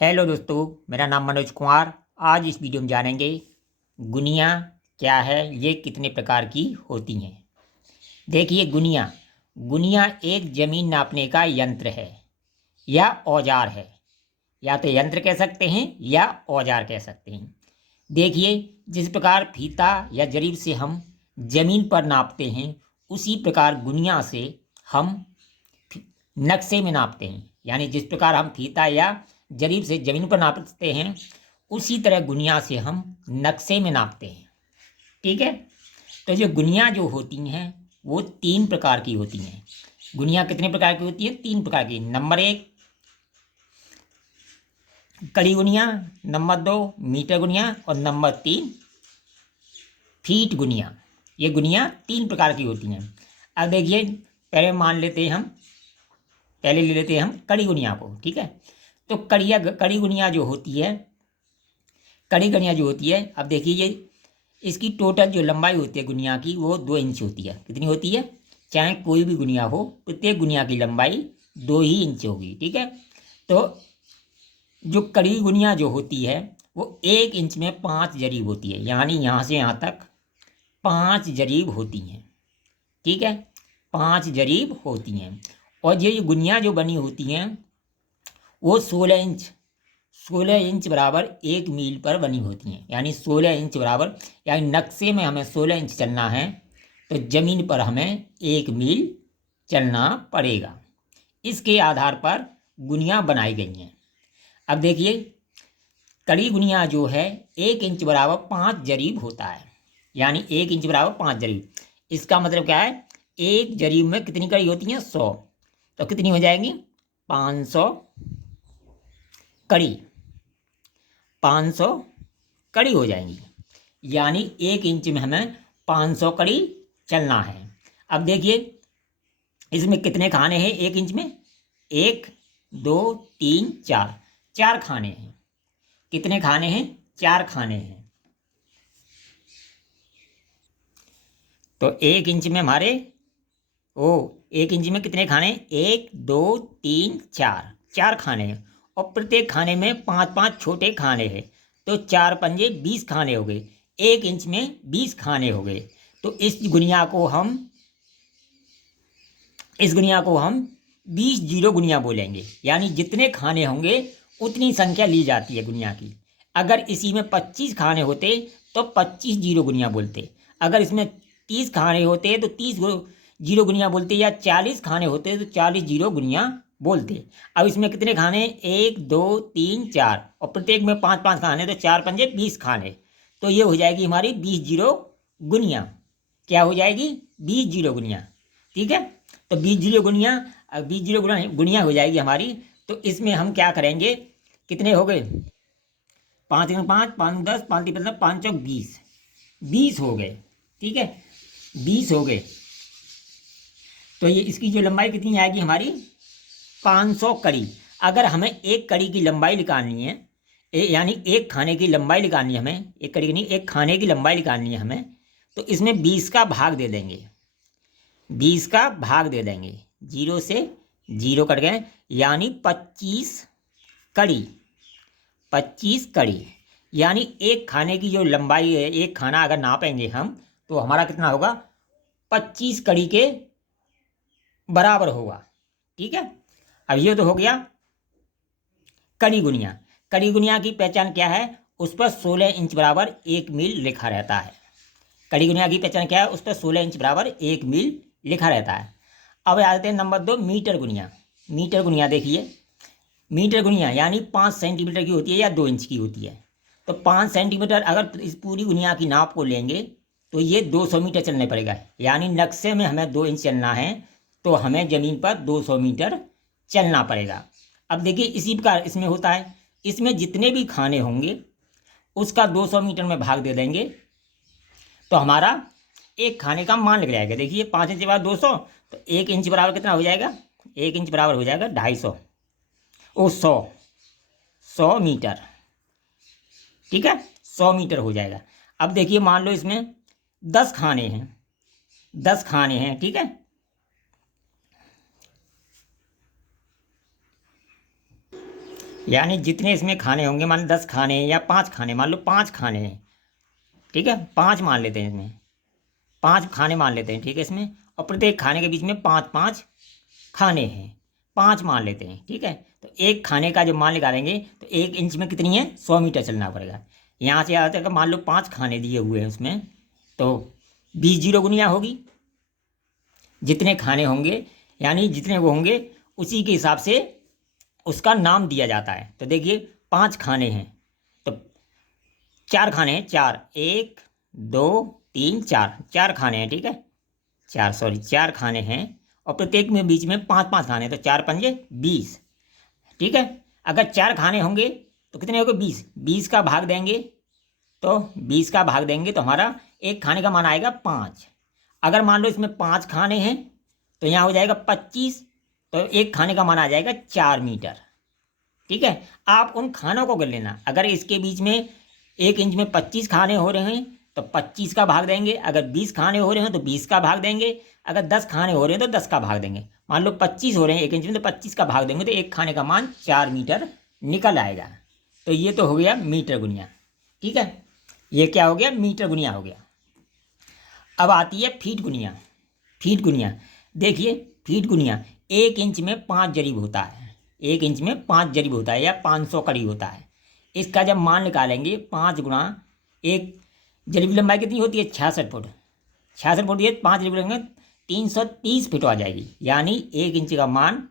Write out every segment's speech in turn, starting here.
Hello दोस्तों, मेरा नाम मनोज कुमार। आज इस वीडियो में जानेंगे गुनिया क्या है, ये कितने प्रकार की होती हैं। देखिए, गुनिया गुनिया एक ज़मीन नापने का यंत्र है या औजार है। या तो यंत्र कह सकते हैं या औजार कह सकते हैं। देखिए, जिस प्रकार फीता या जरीब से हम ज़मीन पर नापते हैं, उसी प्रकार गुनिया से हम नक्शे में नापते हैं। यानी जिस प्रकार हम फीता या जरीब से जमीन पर नापते हैं, उसी तरह गुनिया से हम नक्शे में नापते हैं। ठीक है। तो जो गुनिया जो होती हैं वो 3 प्रकार की होती हैं। गुनिया कितने प्रकार की होती है? 3 प्रकार की। नंबर 1 कड़ी गुनिया, नंबर 2 मीटर गुनिया और नंबर 3 फीट गुनिया। ये गुनिया 3 प्रकार की होती हैं। अब देखिए, पहले मान लेते हैं हम पहले ले लेते हैं हम कड़ी गुनिया को। ठीक है। तो कड़ी गुनिया जो होती है, अब देखिए, ये इसकी टोटल जो लंबाई होती है गुनिया की, वो 2 इंच होती है। कितनी होती है? चाहे कोई भी गुनिया हो, प्रत्येक गुनिया की लंबाई 2 ही इंच होगी। ठीक है। तो जो कड़ी गुनिया जो होती है वो 1 इंच में 5 जरीब होती है। यानी यहाँ से यहाँ तक 5 जरीब होती हैं। ठीक है, 5 जरीब होती हैं। और ये गुनिया जो बनी होती हैं वो 16 इंच बराबर 1 मील पर बनी होती हैं। यानी 16 इंच बराबर, यानी नक्शे में हमें 16 इंच चलना है तो ज़मीन पर हमें 1 मील चलना पड़ेगा। इसके आधार पर गुनिया बनाई गई हैं। अब देखिए, कड़ी गुनिया जो है 1 इंच बराबर 5 जरीब होता है। यानी 1 इंच बराबर 5 जरीब। इसका मतलब क्या है? एक जरीब में कितनी कड़ी होती हैं? 100। तो कितनी हो जाएगी? 500 कड़ी। 500 कड़ी हो जाएंगी। यानी 1 इंच में हमें 500 कड़ी चलना है। अब देखिए, इसमें कितने खाने हैं 1 इंच में? 1 2 3 4, 4 खाने हैं। कितने खाने हैं? 4 खाने हैं। तो 1 इंच में हमारे 1 इंच में कितने खाने? 1 2 3 4, 4 खाने हैं। और प्रत्येक खाने में 5-5 छोटे खाने हैं। तो 4 पंजे 20 खाने हो गए। 1 इंच में 20 खाने हो गए। तो इस गुनिया को हम 20 जीरो गुनिया बोलेंगे। यानी जितने खाने होंगे उतनी संख्या ली जाती है गुनिया की। अगर इसी में 25 खाने होते तो 25 जीरो गुनिया बोलते। अगर इसमें 30 खाने होते तो 30 जीरो गुनिया बोलते, या 40 खाने होते तो 40 जीरो गुनिया बोलते। अब इसमें कितने खाने? 1 2 3 4, और प्रत्येक में 5-5 खाने, तो 4 पंजे 20 खाने। तो ये हो जाएगी हमारी 20 जीरो गुनिया। क्या हो जाएगी? 20 जीरो गुनिया। ठीक है। तो 20 जीरो गुनिया हो जाएगी हमारी। तो इसमें हम क्या करेंगे? कितने हो गए? 5 में 5, 5 10, 5 मतलब 5 चौक 20, 20 हो गए। ठीक है, 20 हो गए। तो ये इसकी जो लंबाई कितनी आएगी हमारी? 500 कड़ी। अगर हमें एक कड़ी की लंबाई निकालनी है, यानी एक खाने की लंबाई निकालनी है हमें, एक कड़ी की नहीं, एक खाने की लंबाई निकालनी है हमें, तो इसमें 20 का भाग दे देंगे। 20 का भाग दे देंगे। जीरो से जीरो कट गए, यानी 25 कड़ी। 25 कड़ी यानी एक खाने की जो लंबाई है, एक खाना अगर नापेंगे हम, तो हमारा कितना होगा? 25 कड़ी के बराबर होगा। ठीक है। अब ये तो हो गया कड़ी गुनिया। कड़ी गुनिया की पहचान क्या है? उस पर 16 इंच बराबर 1 मील लिखा रहता है। कड़ी गुनिया की पहचान क्या है? उस पर 16 इंच बराबर 1 मील लिखा रहता है। अब आ जाते हैं नंबर 2 मीटर गुनिया। मीटर गुनिया देखिए, मीटर गुनिया यानी 5 सेंटीमीटर की होती है या 2 इंच की होती है। तो 5 सेंटीमीटर अगर इस पूरी गुनिया की नाप को लेंगे तो ये 200 मीटर चलने पड़ेगा। यानी नक्शे में हमें 2 इंच चलना है तो हमें ज़मीन पर 200 मीटर चलना पड़ेगा। अब देखिए, इसी प्रकार इसमें होता है। इसमें जितने भी खाने होंगे उसका 200 मीटर में भाग दे देंगे तो हमारा एक खाने का मान लग जाएगा। देखिए, 5 इंच बराबर 200, तो 1 इंच बराबर कितना हो जाएगा? 1 इंच बराबर हो जाएगा 250, 100, 100 मीटर। ठीक है, 100 मीटर हो जाएगा। अब देखिए, मान लो इसमें 10 खाने हैं, 10 खाने हैं। ठीक है, यानी जितने इसमें खाने होंगे, मान लो 10 खाने या 5 खाने, मान लो 5 खाने हैं, ठीक है, 5 मान लेते हैं इसमें, 5 खाने मान लेते हैं, ठीक है इसमें, और प्रत्येक खाने के बीच में 5-5 खाने हैं, 5 मान लेते हैं, ठीक है। तो एक खाने का जब मान निकालेंगे तो 1 इंच में कितनी है, 100 मीटर चलना पड़ेगा। यहाँ से आता है, मान लो 5 खाने दिए हुए हैं उसमें, तो 20 जीरो गुनिया होगी, जितने खाने होंगे यानी जितने वो होंगे उसी के हिसाब से उसका नाम दिया जाता है। तो देखिए 5 खाने हैं तो 4 खाने हैं, 4, 1 2 3 4, 4 खाने हैं, ठीक है, 4 खाने हैं, और प्रत्येक में बीच में 5-5 खाने हैं, तो 4 पंजे 20, ठीक है। अगर 4 खाने होंगे तो कितने हो गए, 20, 20 का भाग देंगे, तो 20 का भाग देंगे तो हमारा एक खाने का मान आएगा 5। अगर मान लो इसमें 5 खाने हैं तो यहाँ हो जाएगा 25, तो एक खाने का मान आ जाएगा 4 मीटर, ठीक है। आप उन खानों को गिन लेना, अगर इसके बीच में 1 इंच में 25 खाने हो रहे हैं तो 25 का भाग देंगे, अगर 20 खाने हो रहे हैं तो 20 का भाग देंगे, अगर 10 खाने हो रहे हैं तो 10 का भाग देंगे। मान लो 25 हो रहे हैं 1 इंच में, तो 25 का भाग देंगे तो एक खाने का मान 4 मीटर निकल आएगा। तो ये तो हो गया मीटर गुनिया, ठीक है, ये क्या हो गया, मीटर गुनिया हो गया। अब आती है फीट गुनिया। फीट गुनिया, देखिए फीट गुनिया 1 इंच में 5 जरीब होता है, 1 इंच में 5 जरीब होता है या 500 कड़ी होता है। इसका जब मान निकालेंगे 5 गुना 1, जरीब लंबाई कितनी होती है, 66 फुट, 66 फुट, ये 5 जरीब लेंगे 330 फुट आ जाएगी। यानी 1 इंच का मान,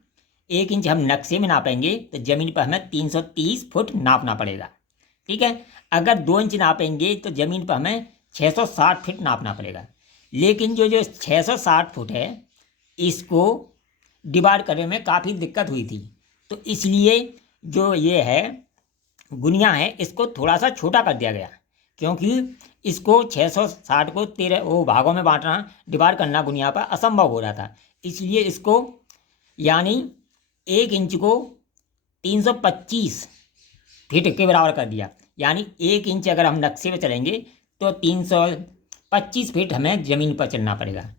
1 इंच हम नक्शे में नापेंगे तो ज़मीन पर हमें 330 फुट नापना पड़ेगा, ठीक है। अगर 2 इंच नापेंगे तो ज़मीन पर हमें 660 फुट नापना पड़ेगा। लेकिन जो 660 फुट है इसको डिवाइड करने में काफ़ी दिक्कत हुई थी, तो इसलिए जो ये है गुनिया है इसको थोड़ा सा छोटा कर दिया गया, क्योंकि इसको 660 को 13 वो भागों में बांटना, डिवाइड करना गुनिया पर असंभव हो रहा था। इसलिए इसको यानी 1 इंच को 325 फीट के बराबर कर दिया। यानी 1 इंच अगर हम नक्शे में चलेंगे तो 325 फीट हमें ज़मीन पर चलना पड़ेगा,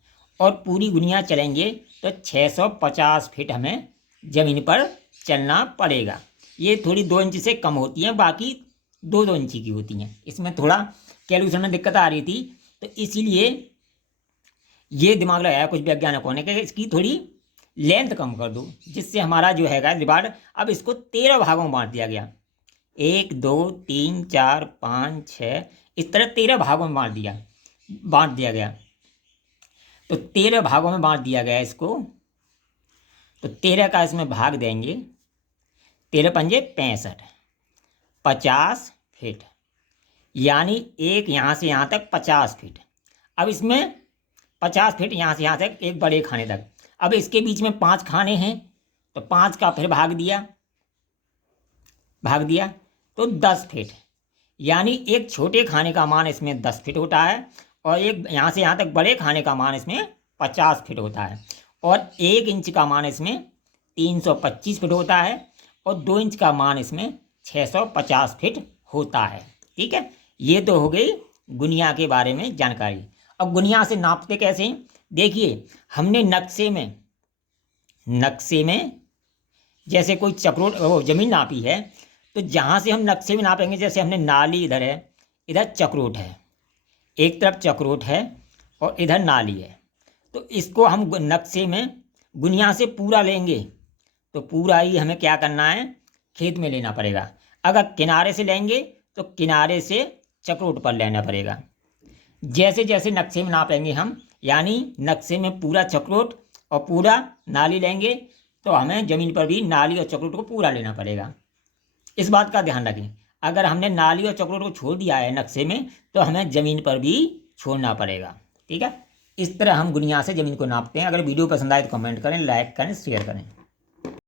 और पूरी गुनिया चलेंगे तो 650 फीट हमें ज़मीन पर चलना पड़ेगा। ये थोड़ी 2 इंच से कम होती हैं, बाकी 2-2 इंच की होती हैं। इसमें थोड़ा कैलकुलेशन में दिक्कत आ रही थी, तो इसीलिए ये दिमाग लगाया कुछ वैज्ञानिकों ने कि इसकी थोड़ी लेंथ कम कर दो, जिससे हमारा जो हैगा रिवार्ड, अब इसको 13 भागों में बांट दिया गया, 1 2 3 4 5 6, इस तरह 13 भागों में बांट दिया गया। तो 13 भागों में बांट दिया गया इसको, तो 13 का इसमें भाग देंगे, 13 पंजे 65, 50 फीट, यानी एक यहाँ से यहाँ तक 50 फीट। अब इसमें 50 फीट यहाँ से यहाँ तक एक बड़े खाने तक। अब इसके बीच में 5 खाने हैं तो 5 का फिर भाग दिया तो 10 फीट, यानी एक छोटे खाने का मान इसमें 10 फीट होता है, और एक यहाँ से यहाँ तक बड़े खाने का मान इसमें 50 फीट होता है, और 1 इंच का मान इसमें 325 फीट होता है, और 2 इंच का मान इसमें 650 फीट होता है, ठीक है। ये तो हो गई गुनिया के बारे में जानकारी। अब गुनिया से नापते कैसे हैं, देखिए हमने नक्शे में जैसे कोई चक्रोट वो ज़मीन नापी है, तो जहाँ से हम नक्शे में नापेंगे, जैसे हमने नाली इधर है, इधर चक्रोट है, एक तरफ चक्रोट है और इधर नाली है, तो इसको हम नक्शे में गुनिया से पूरा लेंगे तो पूरा ही हमें क्या करना है, खेत में लेना पड़ेगा। अगर किनारे से लेंगे तो किनारे से चक्रोट पर लेना पड़ेगा। जैसे जैसे नक्शे में नापेंगे हम, यानी नक्शे में पूरा चक्रोट और पूरा नाली लेंगे तो हमें ज़मीन पर भी नाली और चक्रोट को पूरा लेना पड़ेगा। इस बात का ध्यान रखें, अगर हमने नाली और चक्रोट को छोड़ दिया है नक्शे में तो हमें ज़मीन पर भी छोड़ना पड़ेगा, ठीक है। इस तरह हम गुनिया से ज़मीन को नापते हैं। अगर वीडियो पसंद आए तो कमेंट करें, लाइक करें, शेयर करें।